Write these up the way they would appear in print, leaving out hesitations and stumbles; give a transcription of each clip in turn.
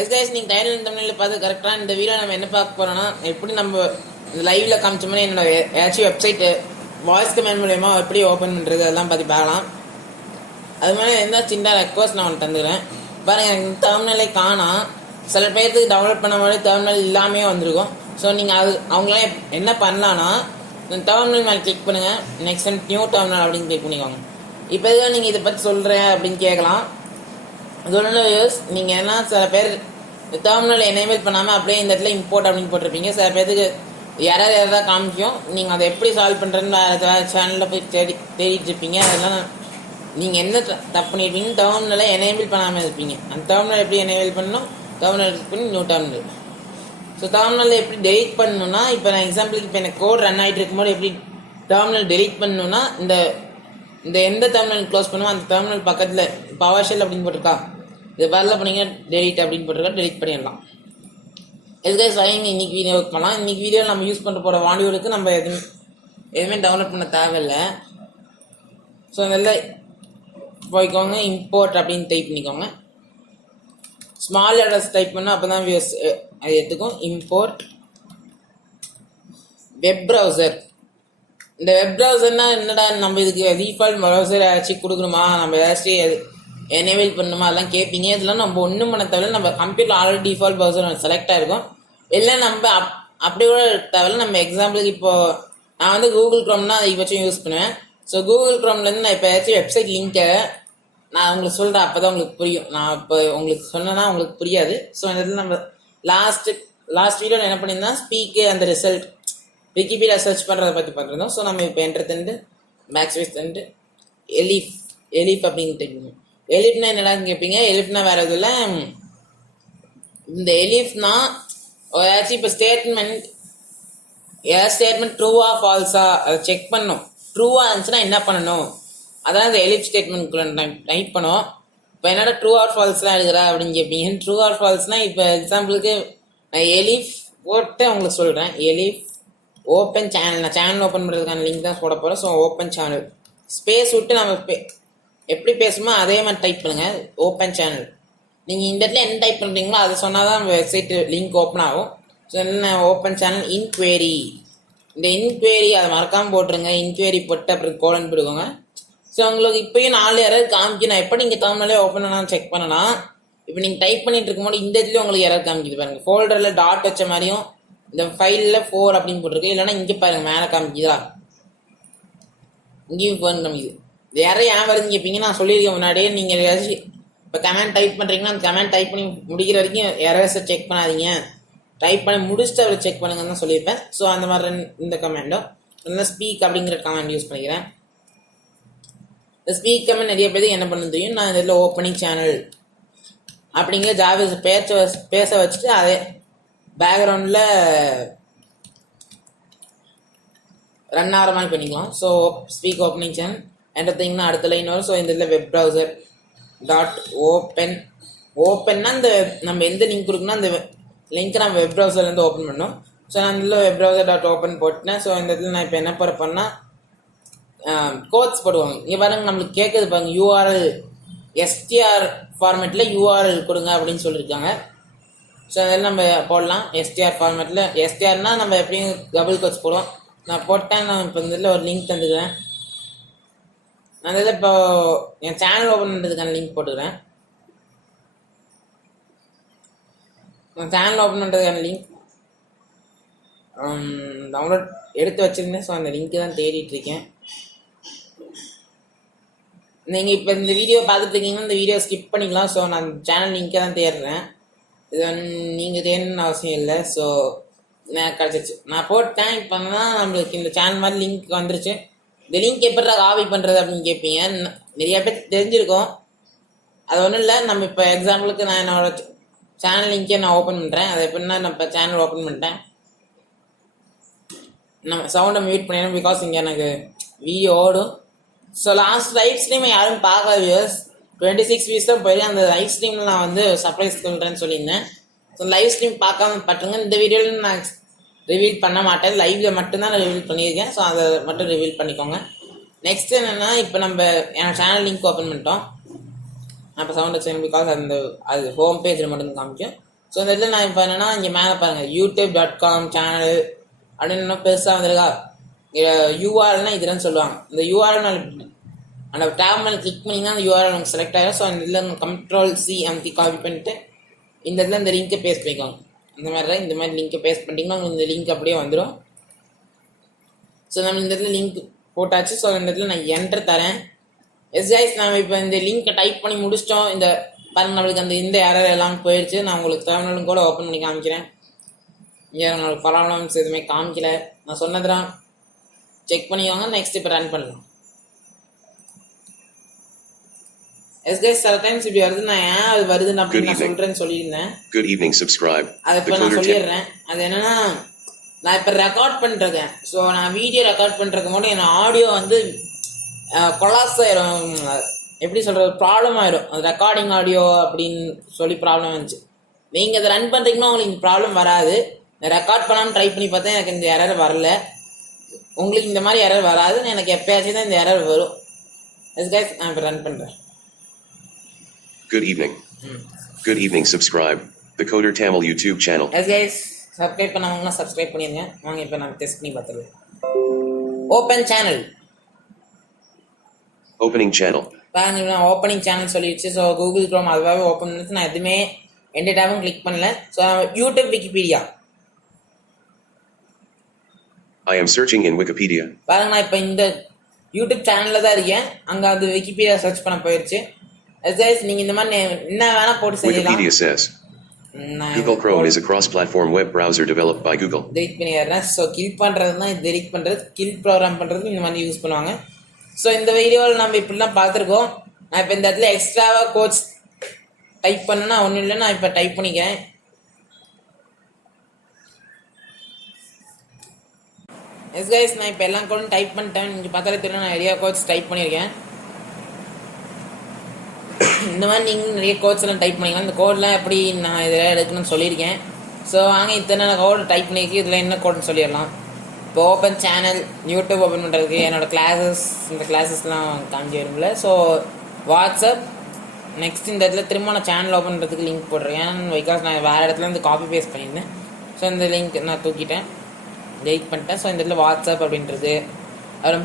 S guys, நீங்கள் title தமிழில் பார்த்து கரெக்டாக இந்த வீடியோ நம்ம என்ன பார்க்க போகிறோம்னா, எப்படி நம்ம இந்த லைவில் காமிச்ச மாதிரி என்னோட ஏதாச்சும் வெப்சைட்டு வாய்ஸ் கமெண்ட் மூலயமா எப்படி ஓப்பன் பண்ணுறது அதெல்லாம் பற்றி பார்க்கலாம். அது மாதிரி எந்த சின்ன ரெக்வஸ்ட் நான் ஒன்று தந்துக்கிறேன். பாருங்கள், எனக்கு டெர்மினலே காணாம். சில பேருக்கு டவுன்லோட் பண்ண மாதிரி டெர்மினல் இல்லாமே வந்திருக்கும். ஸோ நீங்கள் அது அவங்களாம் என்ன பண்ணலான்னா, இந்த டெர்மினல் மேலே கிளிக் பண்ணுங்கள். நெக்ஸ்ட் டைம் நியூ டெர்மினல் அப்படின்னு கிளிக் பண்ணிக்கோங்க. இப்போ எதுவும் நீங்கள் இதை பற்றி சொல்கிறேன் அப்படின்னு கேட்கலாம். அதோட யூஸ் நீங்கள் என்ன, சில பேர் டெர்மினல் எனேபிள் பண்ணாமல் அப்படியே இந்த இடத்துல இம்போர்ட் அப்படின்னு போட்டிருப்பீங்க. சில பேருக்கு யாராவது காமிக்கும். நீங்கள் அதை எப்படி சால்வ் பண்ணுறதுன்னு வேறு சேனலில் போய் தேடிட்டு இருப்பீங்க. அதெல்லாம் நீங்கள் என்ன தப்பு பண்ணியிருப்பீங்க, டெர்மினலை எனேபிள் பண்ணாமல் இருப்பீங்க. அந்த டெர்மினல் எப்படி எனேபிள் பண்ணணும், டெர்மினல் கிளிக் பண்ணி நியூ டெர்மினல். ஸோ டெர்மினலில் எப்படி டெலிட் பண்ணணும்னா, இப்போ நான் எக்ஸாம்பிளுக்கு இப்போ எனக்கு கோட் ரன் ஆகிட்டு இருக்கும்போது எப்படி டெர்மினல் டெலிட் பண்ணணும்னா, இந்த எந்த டெர்மினல் க்ளோஸ் பண்ணுவோம் அந்த டெர்மினல் பக்கத்தில் பவர் ஷெல் அப்படின்னு போட்டிருக்கா, இது வரல பண்ணிங்க டெலிட் அப்படின்னு போட்டிருக்கா, டெலிட் பண்ணிடலாம். எதுக்காக சரிங்க இன்றைக்கி வீடியோ ஒர்க் பண்ணலாம். இன்றைக்கி வீடியோ நம்ம யூஸ் பண்ண போகிற வாடியோருக்கு நம்ம எதுவுமே டவுன்லோட் பண்ண தேவையில்லை. ஸோ அதெல்லாம் போய்க்கோங்க, இம்போர்ட் அப்படின்னு டைப் பண்ணிக்கோங்க. ஸ்மால் லெட்டர்ஸ் டைப் பண்ணால் அப்போ தான் வியூஸ் அது எடுத்துக்கும். Import web browser. இந்த வெப் ப்ரௌசர்னா என்னடா, நம்ம இதுக்கு டிஃபால்ட் ப்ரௌசர் ஏதாச்சும் கொடுக்கணுமா, நம்ம ஏதாச்சும் எனேபிள் பண்ணணுமா அதெல்லாம் கேட்பீங்க. இதெல்லாம் நம்ம ஒன்றும் பண்ண தேவையில்ல. நம்ம computer already default browser select ஆகிருக்கும். இல்லை நம்ம அப்படி கூட தேவையில்ல. நம்ம எக்ஸாம்பிளுக்கு இப்போது நான் வந்து கூகுள் க்ரோம்னா அதை வச்சும் யூஸ் பண்ணுவேன். ஸோ கூகுள் க்ரோம்லேருந்து நான் இப்போ ஏதாச்சும் வெப்சைட் லிங்க்கை நான் உங்களுக்கு சொல்கிறேன், அப்போ தான் உங்களுக்கு புரியும். நான் இப்போ உங்களுக்கு சொன்னேன்னா உங்களுக்கு புரியாது. ஸோ இந்த இடத்துல நம்ம லாஸ்ட் வீடியோவில் என்ன பண்ணியிருந்தோம், ஸ்பீக்கு அந்த ரிசல்ட் விக்கிபீடியா சர்ச் பண்ணுறதை பற்றி பார்த்துருந்தோம். ஸோ நம்ம இப்போ என்ட்ரு தந்து பேக் ஸ்பேஸ் தந்து எலிஃப் அப்படின்னு தெரியும். எலிஃப்னா என்னடான்னு கேட்பீங்க. எலிஃப்னா வேறு இதில் இந்த எலிஃப்னா ஏதாச்சும் இப்போ ஸ்டேட்மெண்ட் ட்ரூவா ஃபால்ஸா அதை செக் பண்ணணும். ட்ரூவாக இருந்துச்சுன்னா என்ன பண்ணணும், அதான் இந்த எலிஃப் ஸ்டேட்மெண்ட்குள்ள டைப் பண்ணோம். இப்போ என்னோட ட்ரூ ஆர் ஃபால்ஸ்லாம் எழுதுறா அப்படின்னு கேட்பீங்க. ட்ரூ ஆர் ஃபால்ஸ்னால் இப்போ எக்ஸாம்பிளுக்கு நான் எலிஃப் போட்டு உங்களுக்கு சொல்கிறேன். எலிஃப் ஓப்பன் சேனல், நான் சேனல் ஓப்பன் பண்ணுறதுக்கான லிங்க் தான் போட போகிறேன். ஸோ ஓப்பன் சேனல் ஸ்பேஸ் விட்டு நம்ம எப்படி பேசுமோ அதே மாதிரி டைப் பண்ணுங்கள், ஓப்பன் சேனல். நீங்கள் இந்த இடத்துல என்ன டைப் பண்ணுறீங்களோ அதை சொன்னால் தான் வெப்சைட்டு லிங்க் ஓப்பன் ஆகும். ஸோ என்ன ஓப்பன் சேனல் இன்குவேரி, இந்த இன்குவேரி அதை மறக்காமல் போட்டுருங்க. இன்குவேரி போட்டு அப்புறம் கோலன் போடுவாங்க. ஸோ உங்களுக்கு இப்போயும் 4 எரர் காமிக்கு. நான் எப்போ நீங்கள் டெர்மினலே ஓப்பன் பண்ணாலும் செக் பண்ணலாம். இப்போ நீங்கள் டைப் பண்ணிட்டு இருக்கும்போது இந்த இடத்துலையும் உங்களுக்கு எரர் காமிக்குது பாருங்கள். ஃபோல்டரில் டாட் வச்ச மாதிரியும் இந்த ஃபைலில் 4 அப்படின்னு போட்டிருக்கு. இல்லைனா இங்கே பாருங்கள் மேலே காமிக்குதா, இங்கேயும் 4 காமிக்குது. யாரும் ஏன் வருதுன்னு கேட்பீங்க. நான் சொல்லியிருக்கேன் முன்னாடியே, நீங்கள் ஏதாச்சும் இப்போ கமெண்ட் டைப் பண்ணுறீங்கன்னா அந்த கமெண்ட் டைப் பண்ணி முடிக்கிற வரைக்கும் எரர்ஸை செக் பண்ணாதீங்க, டைப் பண்ணி முடிச்சுட்டு அவரை செக் பண்ணுங்கன்னு தான் சொல்லியிருப்பேன். ஸோ அந்த மாதிரி இந்த கமெண்டோ இல்லைன்னா ஸ்பீக் அப்படிங்கிற கமெண்ட் யூஸ் பண்ணிக்கிறேன். இந்த ஸ்பீக் கமெண்ட் நிறைய பேருக்கு என்ன பண்ண தெரியும். நான் இதில் ஓப்பனிங் சேனல் அப்படிங்கிற ஜாவிஸ் பேச வச்சுட்டு அதே பேக்ரவுண்டில் ரன் ஆகிற மாதிரி பண்ணிக்கலாம். ஸோ ஸ்பீக் ஓப்பனிங் சேனல் என்டர்திங்னா அடுத்த லைன் வரும். ஸோ இந்த இதில் வெப் ப்ரௌசர் டாட் ஓப்பன்னா இந்த நம்ம எந்த லிங்க் கொடுக்கணும் அந்த லிங்க்கை நம்ம வெப் ப்ரௌசர்லேருந்து ஓப்பன் பண்ணோம். ஸோ நான் இதில் வெப் ப்ரௌசர் டாட் ஓப்பன் போட்டேன். ஸோ இந்த இடத்துல நான் இப்போ என்ன போகிறப்பன்னா கோட்ஸ் போடுவாங்க. இங்கே பாருங்கள், நம்மளுக்கு கேட்குது பாருங்கள், யூஆர்எல் எஸ்டிஆர் ஃபார்மேட்டில் யூஆர்எல் கொடுங்க அப்படின்னு சொல்லியிருக்காங்க. ஸோ அதில் நம்ம போடலாம் எஸ்டிஆர் ஃபார்மேட்டில். எஸ்டிஆர்னால் நம்ம எப்படியும் டபுள் கோட்ஸ் போடுவோம். நான் போட்டேன். நான் இப்போ இந்த இதில் ஒரு லிங்க் தந்துக்கிறேன். நான் இதில் இப்போ என் சேனல் ஓப்பன் பண்ணுறதுக்கான லிங்க் போட்டுக்கிறேன். நான் சேனல் ஓப்பன் பண்ணுறதுக்கான லிங்க் டவுன்லோட் எடுத்து வச்சுருந்தேன். ஸோ அந்த லிங்க்கு தான் தேடிட்டு இருக்கேன். நீங்கள் இப்போ இந்த வீடியோ பார்த்துட்டு இருக்கீங்கன்னா இந்த வீடியோ ஸ்கிப் பண்ணிக்கலாம். ஸோ நான் சேனல் லிங்க்கை தான் தேடுறேன். இது நீங்கள் தேடணும்னு அவசியம் இல்லை. ஸோ நான் கிடச்சிச்சு, நான் போட்டேன். இப்போ தான் நம்மளுக்கு இந்த சேனல் மாதிரி லிங்க் வந்துருச்சு. இந்த லிங்க் எப்படி காப்பி பண்ணுறது அப்படின்னு கேட்பீங்க. நிறையா பேர் தெரிஞ்சிருக்கோம். அது ஒன்றும் இல்லை. நம்ம இப்போ எக்ஸாம்பிளுக்கு நான் என்னோட சேனல் லிங்க்கே நான் ஓப்பன் பண்ணுறேன். அது எப்படின்னா நான் இப்போ சேனல் ஓப்பன் பண்ணிட்டேன். நம்ம சவுண்டை மியூட் பண்ணிடணும், பிகாஸ் இங்கே எனக்கு வீடியோ ஓடும். ஸோ லாஸ்ட் லைவ் ஸ்ட்ரீமை யாரும் பார்க்காத வியூஸ் 26 வியூஸ் தான் போயிருக்கு. அந்த லைவ் ஸ்ட்ரீமில் நான் வந்து சர்ப்ரைஸ் பண்ணுறேன்னு சொல்லியிருந்தேன். ஸோ லைவ் ஸ்ட்ரீம் பார்க்காம பட்டுருங்க. இந்த வீடியோவில் நான் ரிவீல் பண்ண மாட்டேன், லைவில் மட்டும்தான் நான் ரிவீல் பண்ணியிருக்கேன். ஸோ அதை மட்டும் ரிவீல் பண்ணிக்கோங்க. நெக்ஸ்ட் என்னென்னா, இப்போ நம்ம என் சேனல் லிங்க் ஓப்பன் பண்ணிட்டோம். நான் இப்போ சவுண்ட் வச்சேன், பிகாஸ் அது ஹோம் பேஜில் மட்டும் காமிக்கும். ஸோ இந்த இடத்துல நான் இப்போ என்னென்னா இங்கே மேலே பாருங்கள் youtube.com சேனல் அப்படின்னு இன்னும் பெருசாக வந்திருக்கா. யூஆர்எல்னால் இதுன்னு சொல்லுவாங்க. இந்த யூஆர்எல் அந்த டேப் மேலே கிளிக் பண்ணிங்கன்னா அந்த யூஆர்எல் உங்களுக்கு செலக்ட் ஆகிடும். ஸோ அந்த இதில் Ctrl+C அமுத்தி காப்பி பண்ணிட்டு இந்த இடத்துல இந்த லிங்க்கை பேஸ்ட் பண்ணிக்கோங்க. இந்த மாதிரி லிங்க்கை பேஸ்ட் பண்ணிட்டீங்கன்னா உங்களுக்கு இந்த லிங்க் அப்படியே வந்துடும். ஸோ நம்ம இந்த இடத்துல லிங்க் போட்டாச்சு. ஸோ இந்த இடத்துல நான் என்டர் தரேன். கைஸ் நம்ம இப்போ இந்த லிங்க்கை டைப் பண்ணி முடிச்சிட்டோம். இந்த பாருங்க நம்மளுக்கு அந்த இந்த எரர் எல்லாம் போயிடுச்சு. நான் உங்களுக்கு டெர்மினலும் கூட ஓப்பன் பண்ணி காமிக்கிறேன். இங்கே நம்மளுக்கு ப்ராப்ளம்ஸ் எதுவுமே காமிக்கல. நான் சொன்னதுதான் செக் பண்ணிக்கோங்க. நெக்ஸ்ட் இப்போ ரன் பண்ணலாம். கைஸ் சில டைம்ஸ் இப்படி வருது. நான் ஏன் அது வருதுன்னு அப்படின்னு நான் சொல்கிறேன்னு சொல்லியிருந்தேன். Good evening, subscribe. அதை இப்போ நான் சொல்லிடுறேன். அது என்னன்னா நான் இப்போ ரெக்கார்ட் பண்ணிருக்கேன். ஸோ நான் வீடியோ ரெக்கார்ட் பண்ணிருக்கும் போது என் ஆடியோ வந்து கொலாஸ் ஆயிரும். எப்படி சொல்கிறது, ப்ராப்ளம் ஆயிரும். அது ரெக்கார்டிங் ஆடியோ அப்படின்னு சொல்லி ப்ராப்ளம் வந்துச்சு. நீங்கள் அதை ரன் பண்ணுறீங்கன்னா உங்களுக்கு இந்த ப்ராப்ளம் வராது. நான் ரெக்கார்ட் பண்ணாமல் ட்ரை பண்ணி பார்த்தேன், எனக்கு இந்த எரர் வரல. உங்களுக்கு இந்த மாதிரி எரர் வராது. எனக்கு எப்பயாச்சும் தான் இந்த எரர் வரும். கைஸ் நான் இப்போ ரன் பண்ணுறேன். Good evening. Good evening, subscribe. The Coder Tamil YouTube channel. Guys subscribe பண்ணவங்கன்னா சப்ஸ்கிரைப் பண்ணிடுங்க. வாங்க இப்போ நான் டெஸ்ட் பண்ணி பார்த்துருவேன். Open channel. Opening channel. பாருங்க நான் ஓப்பனிங் சேனல் சொல்லிடுச்சு. ஸோ கூகுள் க்ரோம் அதுவாகவே ஓப்பன் பண்ணிட்டு நான் எதுவுமே எந்த டேபும் கிளிக் பண்ணல. So YouTube Wikipedia. I am searching in Wikipedia. பாருங்க நான் இப்போ இந்த யூடியூப் சேனலில் தான் இருக்கேன். அங்கே அது விக்கிபீடியா சர்ச் பண்ண போயிடுச்சு. நீங்கள் இந்த மாதிரி என்ன வேணால் போட்டு செய்யலாம். Wikipedia says Google Chrome is a cross-platform web browser developed by Google. Delete பண்ணிடுறேன். ஸோ கில் பண்ணுறது தான் டெலிட் பண்ணுறது, கில் ப்ரோக்ராம் பண்ணுறதுக்கு இந்த மாதிரி யூஸ் பண்ணுவாங்க. ஸோ இந்த வீடியோவில் நம்ம இப்படிலாம் பார்த்துருக்கோம். நான் இப்போ இந்த இடத்துல எக்ஸ்ட்ராவாக கோட்ஸ் டைப் பண்ணேன்னா ஒன்றும் இல்லை. நான் இப்போ டைப் பண்ணிக்கிறேன். கைஸ் நான் இப்போ எல்லாம் கோடும் டைப் பண்ணிட்டேன். நீங்கள் பார்த்தாலே தெரியும் நான் நிறையா கோட்ஸ் டைப் பண்ணியிருக்கேன். இந்த மாதிரி நீங்கள் நிறைய கோட்ஸ் எல்லாம் டைப் பண்ணிக்கலாம். இந்த கோடெலாம் எப்படி நான் இதில் எடுக்கணும்னு சொல்லியிருக்கேன். ஸோ வாங்க இத்தனை கோடு டைப் பண்ணியிருக்கேன். இதில் என்ன கோடுன்னு சொல்லிடலாம். இப்போ ஓப்பன் சேனல், யூடியூப் ஓப்பன் பண்ணுறதுக்கு என்னோடய கிளாஸஸ், இந்த கிளாஸஸ்லாம் காமிச்சு வரும்ல. So WhatsApp. நெக்ஸ்ட் இந்த இடத்துல திரும்ப நான் சேனல் ஓப்பன் பண்ணுறதுக்கு லிங்க் போடுறேன். பிகாஸ் நான் வேறு இடத்துல இருந்து காப்பி பேஸ்ட் பண்ணியிருந்தேன். ஸோ இந்த லிங்க் நான் தூக்கிட்டேன், டெலிட் பண்ணிட்டேன். ஸோ இந்த இடத்துல வாட்ஸ்அப் அப்படின்றது. அப்புறம்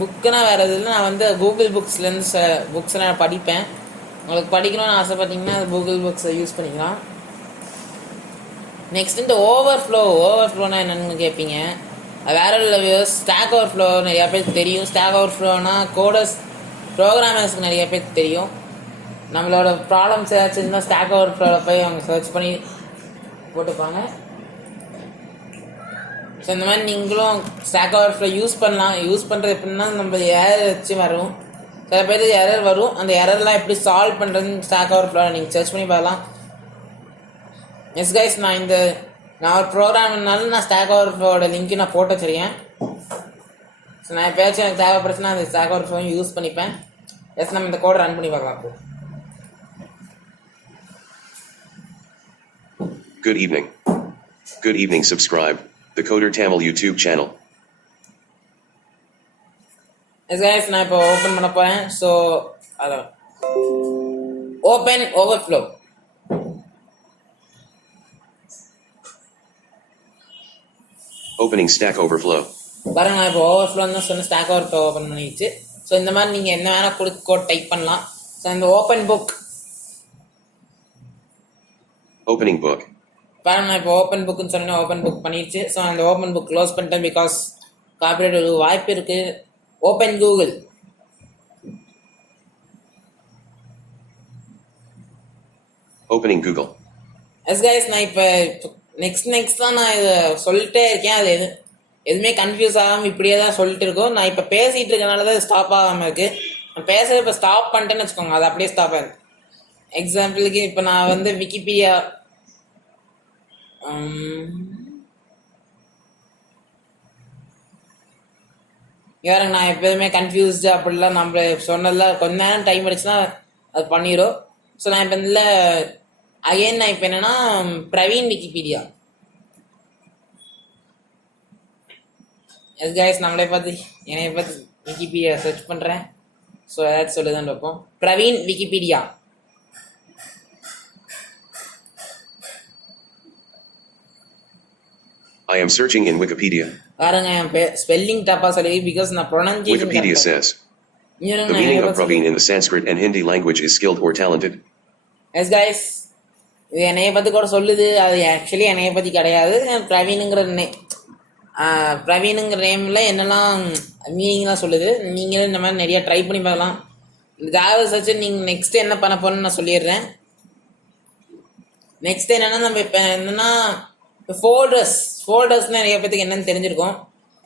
புக்குனா வேறு எதுவும் நான் வந்து கூகுள் புக்ஸ்லேருந்து புக்ஸ்லாம் நான் படிப்பேன். உங்களுக்கு படிக்கணும்னு ஆசைப்பட்டீங்கன்னா கூகுள் புக்ஸை யூஸ் பண்ணிக்கலாம். நெக்ஸ்ட் இந்த ஓவர்ஃப்ளோனா என்னென்னு கேட்பீங்க. வேற இல்லை, ஸ்டாக் ஓவர்ஃப்ளோ நிறையா பேருக்கு தெரியும். ஸ்டாக் ஓவர்ஃப்ளோனா கோடர்ஸ் ப்ரோக்ராமர்ஸ்க்கு நிறைய பேருக்கு தெரியும். நம்மளோட ப்ராப்ளம்ஸ் ஏதாச்சும் இருந்தால் ஸ்டாக் ஓவர்ஃப்ளோவில் போய் அவங்க சர்ச் பண்ணி போட்டுப்பாங்க. ஸோ இந்த மாதிரி நீங்களும் ஸ்டாக் ஓவர்ஃப்ளோ யூஸ் பண்ணலாம். யூஸ் பண்ணுறது எப்படின்னா நம்ம எரர் வச்சு வரும். சில பேருக்கு எரர் வரும். அந்த எரர்லாம் எப்படி சால்வ் பண்ணுறதுன்னு ஸ்டாக் ஓவர்ஃப்ளோவில் நீங்கள் சர்ச் பண்ணி பார்க்கலாம். கைஸ் நான் ஒரு ப்ரோக்ராம்னாலும் நான் ஸ்டாக் ஓவர்ஃப்ளோவோட லிங்க்கு நான் போட்டு வச்சுருக்கேன். ஸோ நான் எப்போயாச்சும் எனக்கு தேவைப்படுச்சுன்னா அந்த ஸ்டாக் ஓவர்ஃப்ளோவும் யூஸ் பண்ணிப்பேன். நம்ம இந்த கோடை ரன் பண்ணி பார்க்கலாம். அப்போ Good evening. Good evening, subscribe. The Coder Tamil YouTube channel. Guys நான் இப்போ ஓப்பன் பண்ண போகிறேன். ஸோ அதான் open overflow. Opening Stack Overflow. பாருங்க நான் இப்போ ஓவர்ஃப்ளோன்னு தான் சொன்ன ஸ்டாக் ஓவர்ஃப்ளோ ஓப்பன் பண்ணிடுச்சு. ஸோ இந்த மாதிரி நீங்கள் என்ன வேணால் கோட் டைப் பண்ணலாம். ஸோ இந்த ஓப்பன் புக். Opening book. பாருங்க நான் இப்போ ஓப்பன் புக்குன்னு சொன்னேன், ஓப்பன் புக் பண்ணிடுச்சு. ஸோ அந்த ஓப்பன் புக் க்ளோஸ் பண்ணிட்டேன். பிகாஸ் காப்பிரைட் வாய்ப்பு இருக்குது. Open Google. Opening Google. Guys நான் இப்போ நெக்ஸ்ட் தான் நான் இதை சொல்லிட்டே இருக்கேன். அது எதுவுமே கன்ஃபியூஸ் ஆகாமல் இப்படியே தான் சொல்லிட்டு இருக்கோம். நான் இப்போ பேசிகிட்டு இருக்கனால தான் ஸ்டாப் ஆகாமல் இருக்குது. நான் பேசுகிறது இப்போ ஸ்டாப் பண்ணிட்டேன்னு வச்சுக்கோங்க, அது அப்படியே ஸ்டாப் ஆகுது. எக்ஸாம்பிளுக்கு இப்போ நான் வந்து விக்கிபீடியா யாருங்க நான் எப்போதுமே கன்ஃபியூஸ்டு அப்படிலாம் நம்ம சொன்னதில் கொஞ்ச நேரம் டைம் அடிச்சுன்னா அது பண்ணிடும். ஸோ நான் இப்போ இதில் அகைன் நான் இப்போ என்னென்னா பிரவீன் விக்கிபீடியா. கைஸ் நம்மளை பார்த்து என்னைய பார்த்து விக்கிபீடியா சர்ச் பண்ணுறேன். ஸோ ஏதாச்சும் சொல்லுதான் பார்ப்போம். Praveen Wikipedia. I am searching in Wikipedia. பாருங்க ஸ்பெல்லிங் தப்பா சொல்லி பிகாஸ் நான் pronunciation Wikipedia says, the meaning of Praveen in the Sanskrit and Hindi language is skilled or talented. S guys இது என்னைய பற்றி கூட சொல்லுது. அது ஆக்சுவலி என்னைய பற்றி கிடையாது. பிரவீனுங்கிற நேமில் என்னெல்லாம் மீனிங்லாம் சொல்லுது. நீங்களும் இந்த மாதிரி நிறையா ட்ரை பண்ணி பார்க்கலாம். இந்த ஜாவஸ் வச்சு நீங்கள் நெக்ஸ்ட் என்ன பண்ண போறோன்னு நான் சொல்லிடுறேன். நெக்ஸ்ட் என்னென்னா நம்ம இப்போ என்னென்னா இப்போ ஃபோல்டர்ஸ்னால் நிறைய பேத்துக்கு என்னென்னு தெரிஞ்சிருக்கும்.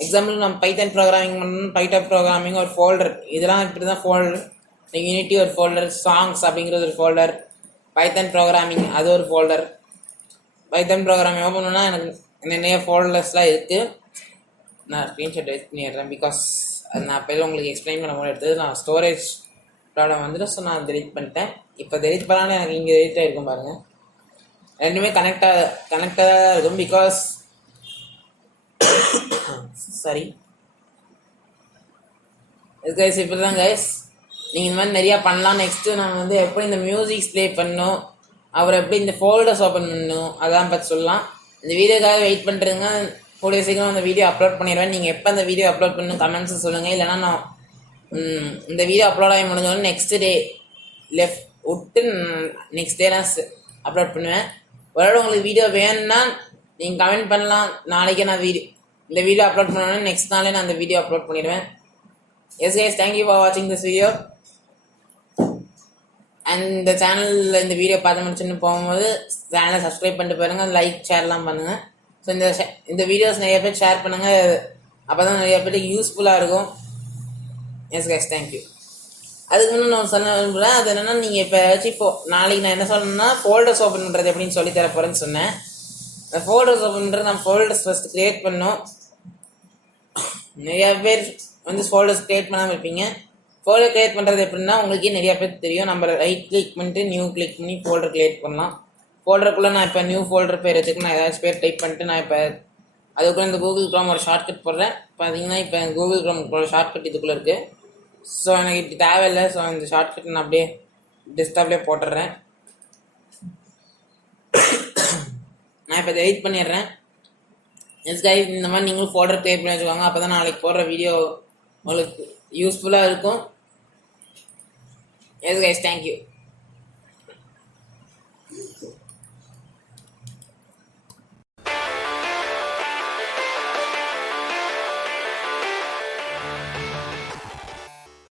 எக்ஸாம்பிள் நம்ம பைத்தன் ப்ரோக்ராமிங் பண்ணணும், பைத்தன் ப்ரோக்ராமிங் ஒரு ஃபோல்டர், இதெல்லாம் இப்படி தான் ஃபோல்டர். யூனிட்டி ஒரு ஃபோல்டர், சாங்ஸ் அப்படிங்கிறது ஒரு ஃபோல்டர், பைத்தன் ப்ரோக்ராமிங் அது ஒரு ஃபோல்டர். பைத்தன் ப்ரோக்ராமிங் ஓப்பன் பண்ணால் எனக்கு நிறைய ஃபோல்டர்ஸ்லாம் இருக்குது. நான் ஸ்க்ரீன்ஷாட் எடுத்து பண்ணிடுறேன் பிகாஸ் அது நான் அப்போ உங்களுக்கு எக்ஸ்பிளைன் பண்ண போது எடுத்தது. நான் ஸ்டோரேஜ் ப்ராப்ளம் வந்துட்டு ஸோ நான் டெலிட் பண்ணிட்டேன். இப்போ டெலிட் பண்ணாலும் எனக்கு இங்கே டெலிட் ஆகிருக்கும் பாருங்கள். ரெண்டுமே கனெக்டாக தான் இருக்கும் பிகாஸ் சாரி கைஸ் இப்படி தான் கைஸ் நீங்கள் இந்த மாதிரி நிறையா பண்ணலாம். நெக்ஸ்ட்டு நான் வந்து எப்படி இந்த மியூசிக்ஸ் ப்ளே பண்ணணும், அப்புறம் எப்படி இந்த ஃபோல்டர்ஸ் ஓப்பன் பண்ணணும் அதான் பற்றி சொல்லலாம். இந்த வீடியோக்காக வெயிட் பண்ணுறதுங்க. கூடிய சீக்கிரம் அந்த வீடியோ அப்லோட் பண்ணிடுவேன். நீங்கள் எப்போ அந்த வீடியோ அப்லோட் பண்ணணும் கமெண்ட்ஸ் சொல்லுங்கள். இல்லைனா நான் இந்த வீடியோ அப்லோட் ஆகி முடிஞ்சோடனே நெக்ஸ்ட் டே லெஃப்ட் விட்டு நெக்ஸ்ட் டே நான் அப்லோட் பண்ணுவேன். ஒருவேளை உங்களுக்கு வீடியோ வேணும்னா நீங்கள் கமெண்ட் பண்ணலாம். நாளைக்கே நான் இந்த வீடியோ அப்லோட் பண்ணோன்னா நெக்ஸ்ட் நாளே நான் அந்த வீடியோ அப்லோட் பண்ணிடுவேன். எஸ் கைஸ், தேங்க்யூ ஃபார் வாட்சிங் திஸ் வீடியோ. அண்ட் இந்த சேனலில் இந்த வீடியோ பார்த்து முடிச்சுன்னு போகும்போது சேனலை சப்ஸ்கிரைப் பண்ணிட்டு பாருங்கள், லைக் ஷேர்லாம் பண்ணுங்கள். ஸோ இந்த வீடியோஸ் நிறைய பேர் ஷேர் பண்ணுங்கள். அப்போ தான் நிறைய பேருக்கு யூஸ்ஃபுல்லாக இருக்கும். S guys, thank you. அதுக்கு முன்னே நான் சொல்ல விரும்புகிறேன். அது என்னென்னா நீங்கள் இப்போ ஏதாச்சும் நாளைக்கு நான் என்ன சொல்லணும்னா ஃபோல்டர்ஸ் ஓப்பன் பண்ணுறது எப்படின்னு சொல்லி தர போகிறேன்னு சொன்னேன். அந்த ஃபோல்டர்ஸ் ஓப்பன் பண்ணுறது நம்ம ஃபோல்டர்ஸ் ஃபஸ்ட்டு க்ரியேட் பண்ணோம். நிறையா பேர் வந்து ஃபோல்டர்ஸ் க்ரியேட் பண்ணாமல் இருப்பீங்க. ஃபோல்டர் க்ரியேட் பண்ணுறது எப்படின்னா உங்களுக்கே நிறையா பேர் தெரியும். நம்ம ரைட் கிளிக் பண்ணிட்டு நியூ கிளிக் பண்ணி ஃபோல்டர் க்ரியேட் பண்ணலாம். ஃபோல்டருக்குள்ளே நான் இப்போ நியூ ஃபோல்டர் பேர் எடுத்துக்கு நான் ஏதாச்சும் பேர் டைப் பண்ணிட்டு நான் இப்போ அதுக்குள்ளே இந்த கூகுள் க்ரோம் ஒரு ஷார்ட்கட் போடுறேன். பார்த்தீங்கன்னா இப்போ கூகுள் க்ரோம் ஷார்ட்கட் இதுக்குள்ளே இருக்குது. ஸோ எனக்கு இப்படி தேவையில்லை. ஸோ இந்த ஷார்ட்கட் நான் அப்படியே டெஸ்க்டாப்லேயே போட்டுடுறேன். நான் இப்போ எடிட் பண்ணிடுறேன். எஸ் கைஸ், இந்த மாதிரி நீங்களும் ஃபோல்டர் க்ரியேட் பண்ணி வச்சுக்கோங்க. அப்போ தான் நாளைக்கு போடுற வீடியோ உங்களுக்கு யூஸ்ஃபுல்லாக இருக்கும். S guys, thank you.